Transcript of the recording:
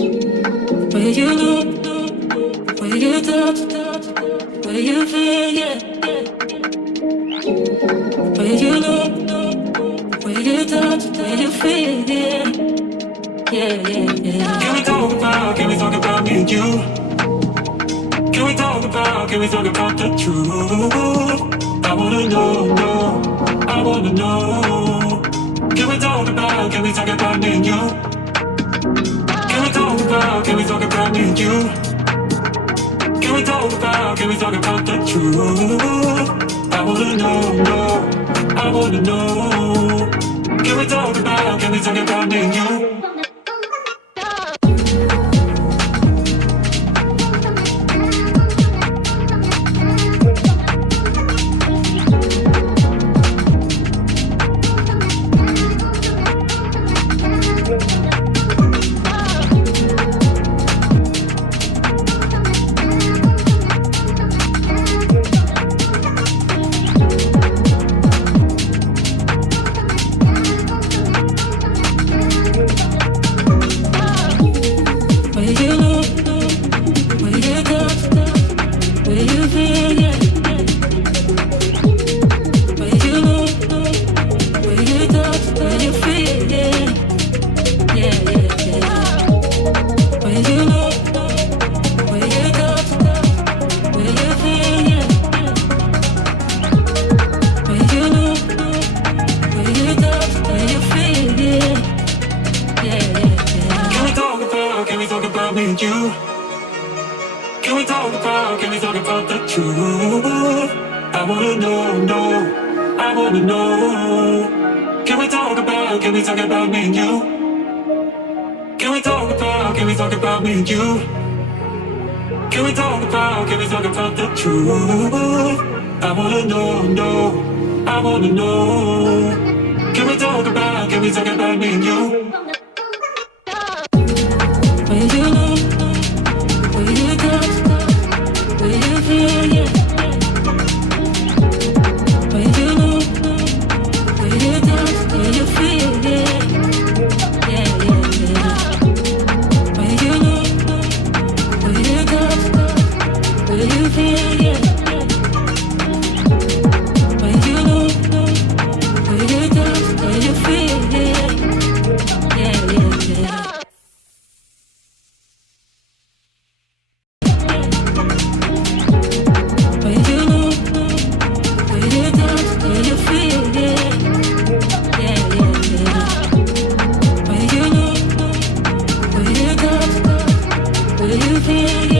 Where you look, where you touch, where you feel, yeah. Where you look, where you touch, where you feel, yeah. Yeah, yeah, yeah. Can we talk about me and you? Can we talk about the truth? I wanna know, no, I wanna know. Can we talk about me and you? Can we talk about me and you? Can we talk about the truth? I wanna know, no, I wanna know. Can we talk about me and you? Can we talk about the truth? I wanna know, no, I wanna know. Can we talk about me and you? Can we talk about me and you? Can we talk about the truth? I wanna know, no, I wanna know. Can we talk about me and you? Where you look, where you touch, where you feel, yeah. Where you look, where you touch, where you feel, yeah. Yeah, yeah, yeah. Where you look, where you touch, where you feel, yeah. Where you look, where you touch, where you feel, yeah. Yeah, yeah, yeah. Will you feel